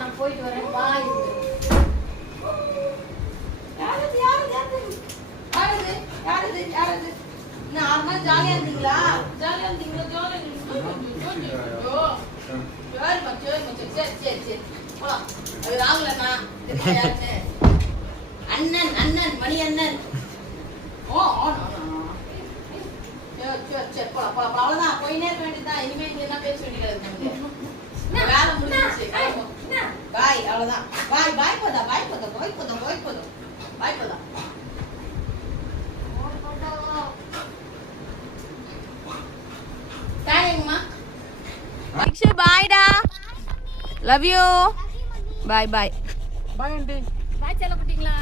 நான் போயிட்டு வரேன். பாய். யாருமா ஜாலியா இருந்தீங்களா? ஜாலியா இருந்தீங்களா? சரி போலாம். அது ராகுலண்ணா அண்ணன் அண்ணன் மணி அண்ணன். சரி போலாம் போலாம். அவ்வளவுதான், போயினே இருக்க வேண்டியதுதான். இனிமே என்ன பேச வேண்டியது வேலை முடிஞ்சிச்சு. பாய், அவ்வளவுதான். பாய் பாய் போதா பாய் போதா பாய் போதா பாய் போதா பாய் போதா. தாயங்கம்மா அக்ஷு பாய்டா. Love you. Bye bye. Bye aunty. Bye செல்ல குட்டிங்களா.